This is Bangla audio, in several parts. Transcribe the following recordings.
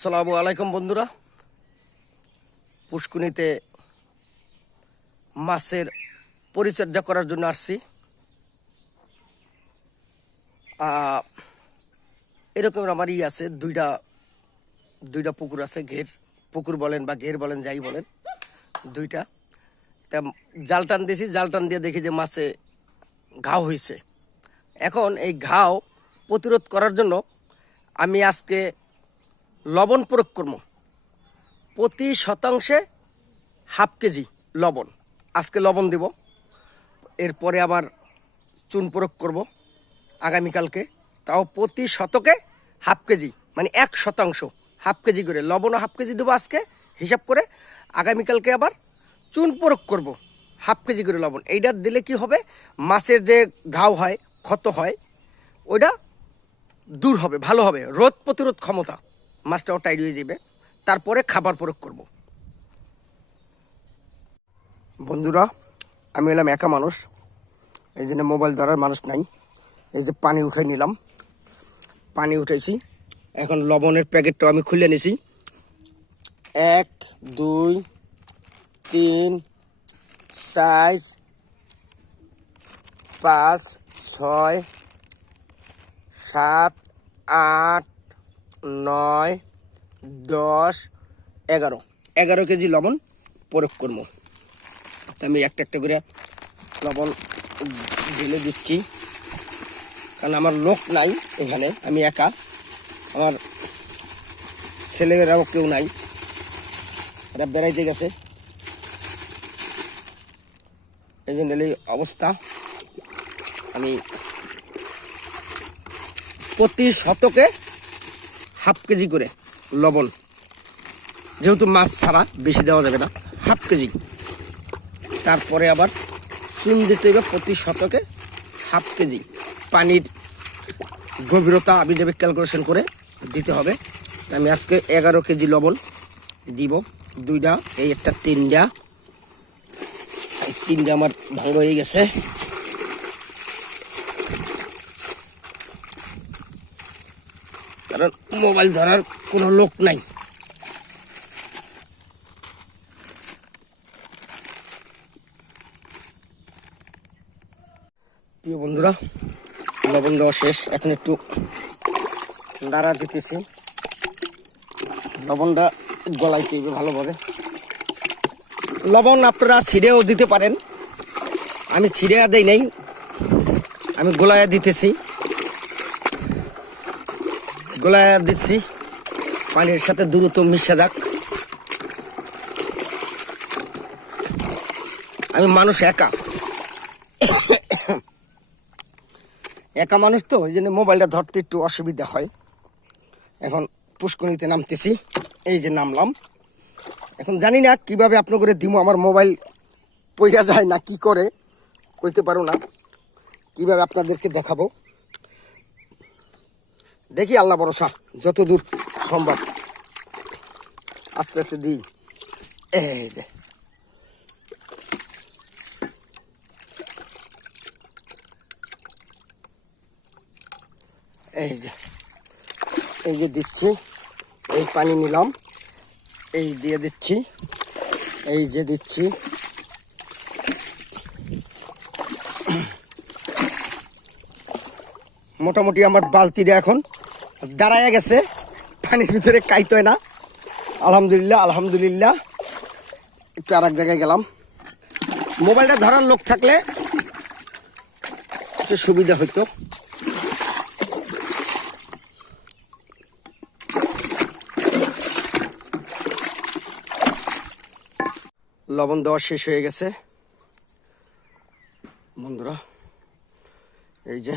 আসসালামু আলাইকুম বন্ধুরা। পুষ্কুনিতে মাছের পরিচর্যা করার জন্য আসছি। এরকম আমার ই আছে, দুইটা দুইটা পুকুর আছে, ঘের পুকুর বলেন বা ঘের বলেন, যাই বলেন, দুইটা। তা জাল টান দিয়েছি, জাল টান দিয়ে দেখি যে মাছে ঘাও হয়েছে। এখন এই ঘাও প্রতিরোধ করার জন্য আমি আজকে লবণ প্রয়োগ করব প্রতি শতাংশে হাফ কেজি লবণ। আজকে লবণ দেব। এরপরে আবার চুন প্রয়োগ করব আগামীকালকে। তাও প্রতি শতকে হাফ কেজি মানে এক শতাংশ হাফ কেজি করে। লবণও হাফ কেজি দেবো আজকে, হিসাব করে। আগামীকালকে আবার চুন প্রয়োগ করব হাফ কেজি করে লবণ। এইটা দিলে কি হবে? মাছের যে ঘাও হয়, ক্ষত হয়, ওইটা দূর হবে, ভালো হবে। রোদ প্রতিরোধ ক্ষমতা। মাছটাও টাইট হয়ে যাবে। তারপরে খাবার প্রয়োগ করব। বন্ধুরা, আমি এলাম একা মানুষ। এই জন্য মোবাইল ধরার মানুষ নাই। এই যে পানি উঠাই নিলাম। পানি উঠেছি। এখন লবণের প্যাকেটটাও আমি খুলে নিছি। এক, দুই, তিন, চার, পাঁচ, ছয়, সাত, আট নয়, দশ, এগারো। এগারো কেজি লবণ প্রয়োগ করব। আমি একটা একটা করে লবণ ঢেলে দিচ্ছি। কারণ আমার লোক নাই এখানে, আমি একা। আমার ছেলেমেয়েরাও কেউ নাই। এরা বেড়াইতে গেছে। এই জন্য এই অবস্থা। আমি প্রতি শতকে হাফ কেজি করে লবণ। যেহেতু মাছ ছাড়া বেশি দেওয়া যাবে না, হাফ কেজি। তারপরে আবার চুন দিতে হবে প্রতি শতকে হাফ কেজি। পানির গভীরতা আমি দেবে ক্যালকুলেশন করে দিতে হবে। আমি আজকে এগারো কেজি লবণ দিব। দুইটা, এই একটা তিনটা। তিনটা আমার ভাঙ্গ হয়ে গেছে। কারণ মোবাইল ধরার কোনো লোক নাই। প্রিয় বন্ধুরা, লবণ দেওয়া শেষ। এখন একটু নাড়া দিতেছি। লবণটা গলাইতে হবে ভালোভাবে? লবণ আপনারা ছিঁড়েও দিতে পারেন। আমি ছিঁড়ে দেই নাই, আমি গোলায়া দিতেছি। গোলায়া দিচ্ছি পানির সাথে দ্রুত মিশে যাক। আমি মানুষ একা। একা মানুষ তো, ওই জন্য মোবাইলটা ধরতে একটু অসুবিধা হয়। এখন পুষ্কনিতে নামতেছি, এই যে নামলাম। এখন জানি না কীভাবে আপনার করে দিমো, আমার মোবাইল পইরা যায় না, কি করে, কইতে পারো না। কীভাবে আপনাদেরকে দেখাবো? দেখি আল্লাহ ভরসা যত দূর সম্ভব। আস্তে আস্তে দিই। এই যে। এই যে। এই যে দিচ্ছি, এই পানি নিলাম, এই দিয়ে দিচ্ছি, এই যে দিচ্ছি। মোটামুটি আমার বালতিটা এখন দাঁড়ায় গেছে। পানির ভিতরে কাইতে না। আলহামদুলিল্লাহ আলহামদুলিল্লাহ। একটু আর এক জায়গায় গেলাম। মোবাইলটা ধরার লোক থাকলে একটু সুবিধা হইতো। লবণ দেওয়া শেষ হয়ে গেছে। বন্ধুরা, এই যে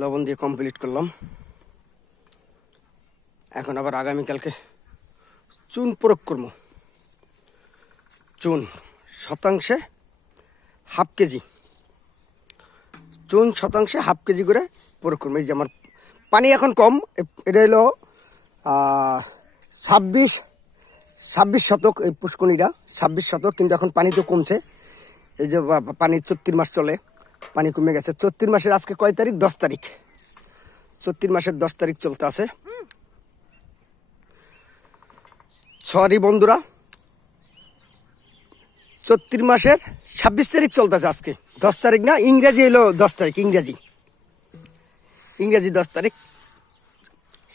লবণ দিয়ে কমপ্লিট করলাম। এখন আবার আগামীকালকে চুন প্রয়োগ করব। চুন শতাংশে হাফ কেজি। চুন শতাংশে হাফ কেজি করে প্রয়োগ করব। এই যে আমার পানি এখন কম এটা হলো ছাব্বিশ ছাব্বিশ শতক এই পুষ্কনিটা ছাব্বিশ শতক, কিন্তু এখন পানি তো কমছে। এই যে পানি চত্রিশ মাস চলে। পানি কমে গেছে। চত্রিশ মাসের আজকে কয় তারিখ? দশ তারিখ। চত্রিশ মাসের দশ তারিখ চলতে আছে। সরি বন্ধুরা চৈত্র মাসের ছাব্বিশ তারিখ চলতেছে আজকে। দশ তারিখ না, ইংরেজি এলো দশ তারিখ, ইংরেজি। ইংরেজি দশ তারিখ।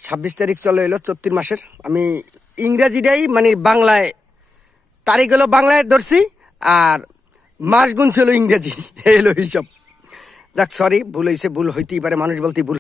ছাব্বিশ তারিখ চলে এলো চৈত্র মাসের। আমি ইংরেজিটাই মানে বাংলায়, তারিখ হলো বাংলায় ধরছি, আর মাস গুণ ছিল ইংরেজি। এলো হিসাব। যাক সরি ভুল হয়েছে ভুল হইতেই পারে মানুষ বলতে ভুল